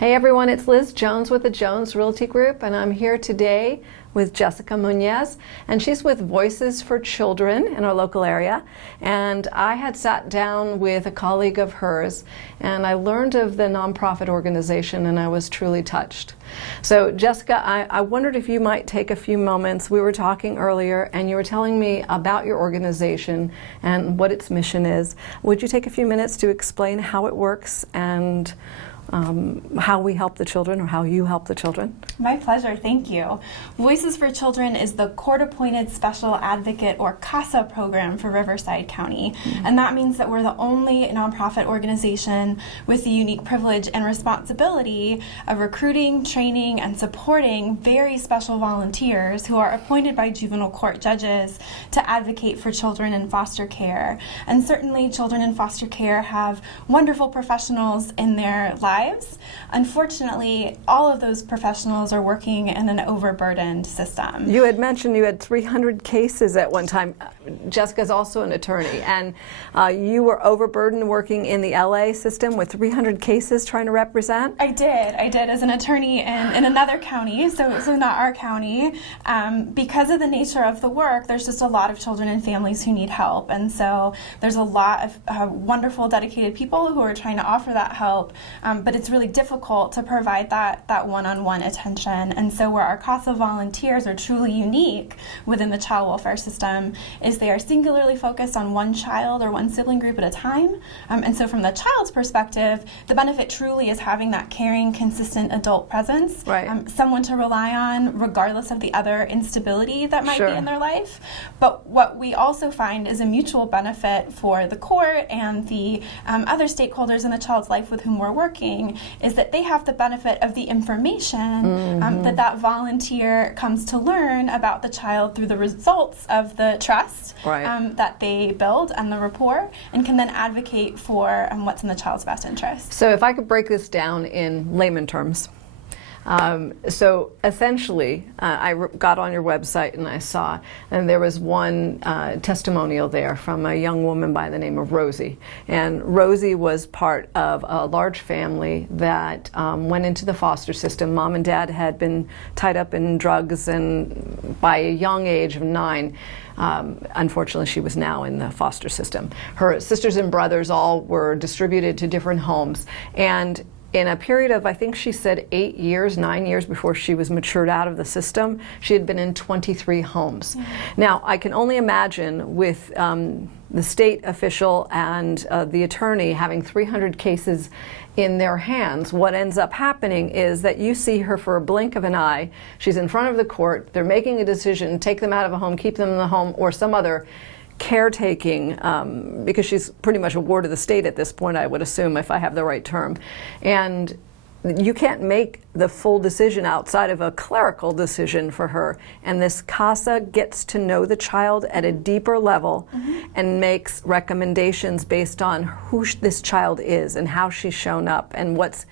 Hey everyone, it's Liz Jones with the Jones Realty Group, and I'm here today with Jessica Munoz, and she's with Voices for Children in our local area. And I had sat down with a colleague of hers, and I learned of the nonprofit organization, and I was truly touched. So Jessica, I wondered if you might take a few moments. We were talking earlier, and you were telling me about your organization and what its mission is. Would you take a few minutes to explain how it works and how we help the children, or how you help the children? My pleasure, thank you. Voices for Children is the court-appointed special advocate, or CASA program for Riverside County. And that means that we're the only nonprofit organization with the unique privilege and responsibility of recruiting, training, and supporting very special volunteers who are appointed by juvenile court judges to advocate for children in foster care. And certainly children in foster care have wonderful professionals in their lives. Unfortunately, all of those professionals are working in an overburdened system. You had mentioned you had 300 cases at one time. Jessica's also an attorney, and you were overburdened working in the LA system with 300 cases trying to represent? I did as an attorney in another county, so not our county. Because of the nature of the work, there's just a lot of children and families who need help, and so there's a lot of wonderful, dedicated people who are trying to offer that help. But it's really difficult to provide that one-on-one attention. And so where our CASA volunteers are truly unique within the child welfare system is they are singularly focused on one child or one sibling group at a time. And so from the child's perspective, the benefit truly is having that caring, consistent adult presence, right. Someone to rely on regardless of the other instability that might be in their life. But what we also find is a mutual benefit for the court and the other stakeholders in the child's life with whom we're working is that they have the benefit of the information that volunteer comes to learn about the child through the results of the trust that they build and the rapport, and can then advocate for what's in the child's best interest. So if I could break this down in layman terms. So essentially, I got on your website and I saw, and there was one testimonial there from a young woman by the name of Rosie. And Rosie was part of a large family that went into the foster system. Mom and dad had been tied up in drugs, and by a young age of 9, unfortunately, she was now in the foster system. Her sisters and brothers all were distributed to different homes. And in a period of, I think she said 8 years, 9 years before she was matured out of the system, she had been in 23 homes. Now, I can only imagine with the state official and the attorney having 300 cases in their hands, what ends up happening is that you see her for a blink of an eye. She's in front of the court. They're making a decision, take them out of a home, keep them in the home, or some other caretaking, because she's pretty much a ward of the state at this point, I would assume, if I have the right term. And you can't make the full decision outside of a clerical decision for her. And this CASA gets to know the child at a deeper level and makes recommendations based on who this child is and how she's shown up and what's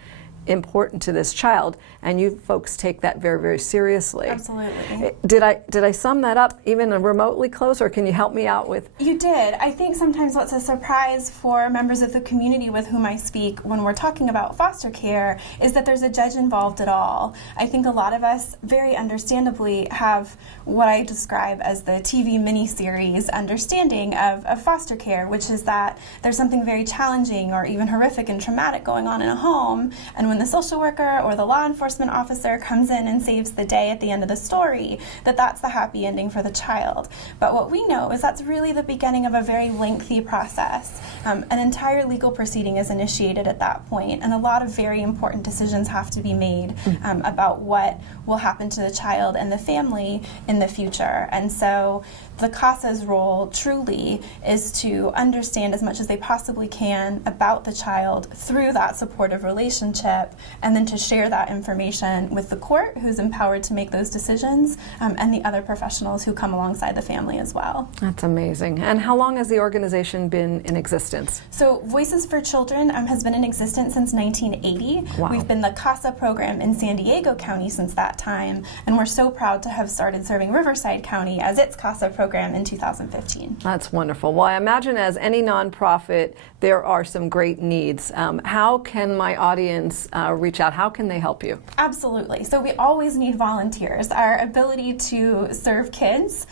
important to this child, and you folks take that very, very seriously. Absolutely. Did I sum that up even remotely close, or can you help me out with? You did. I think sometimes what's a surprise for members of the community with whom I speak when we're talking about foster care is that there's a judge involved at all. I think a lot of us very understandably have what I describe as the TV miniseries understanding of foster care, which is that there's something very challenging or even horrific and traumatic going on in a home, and when the social worker or the law enforcement officer comes in and saves the day at the end of the story, that's the happy ending for the child. But what we know is that's really the beginning of a very lengthy process. An entire legal proceeding is initiated at that point, and a lot of very important decisions have to be made about what will happen to the child and the family in the future. And so the CASA's role truly is to understand as much as they possibly can about the child through that supportive relationship, and then to share that information with the court, who's empowered to make those decisions, and the other professionals who come alongside the family as well. That's amazing. And how long has the organization been in existence? So Voices for Children has been in existence since 1980. Wow. We've been the CASA program in San Diego County since that time, and we're so proud to have started serving Riverside County as its CASA program in 2015. That's wonderful. Well, I imagine as any nonprofit, there are some great needs. How can my audience reach out? How can they help you? Absolutely. So we always need volunteers. Our ability to serve kids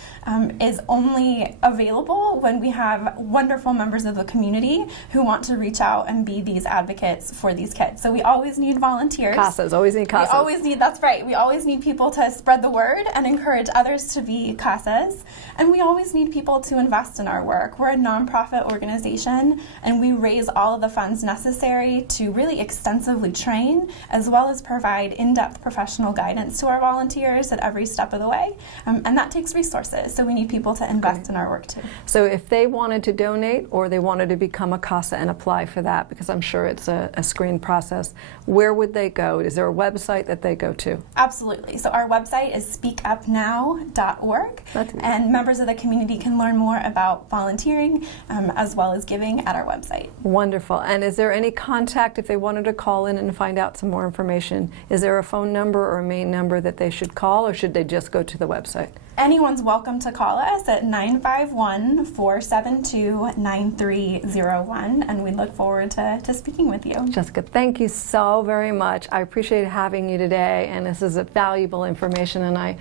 is only available when we have wonderful members of the community who want to reach out and be these advocates for these kids. So we always need volunteers. CASAs, always need CASAs. We always need, that's right, we always need people to spread the word and encourage others to be CASAs. And we always need people to invest in our work. We're a nonprofit organization, and we raise all of the funds necessary to really extensively train, as well as provide in-depth professional guidance to our volunteers at every step of the way. And that takes resources, so we need people to invest in our work too. So if they wanted to donate or they wanted to become a CASA and apply for that, because I'm sure it's a screened process, where would they go? Is there a website that they go to? Absolutely. So our website is speakupnow.org, and members of the community can learn more about volunteering as well as giving at our website. Wonderful. And is there any contact if they wanted to call in and find out some more information? Is there a phone number or a main number that they should call, or should they just go to the website? Anyone's welcome to call us at 951-472-9301, and we look forward to speaking with you. Jessica, thank you so very much. I appreciate having you today, and this is a valuable information, and I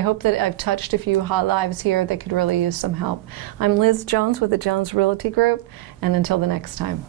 hope that I've touched a few lives here that could really use some help. I'm Liz Jones with the Jones Realty Group, and until the next time.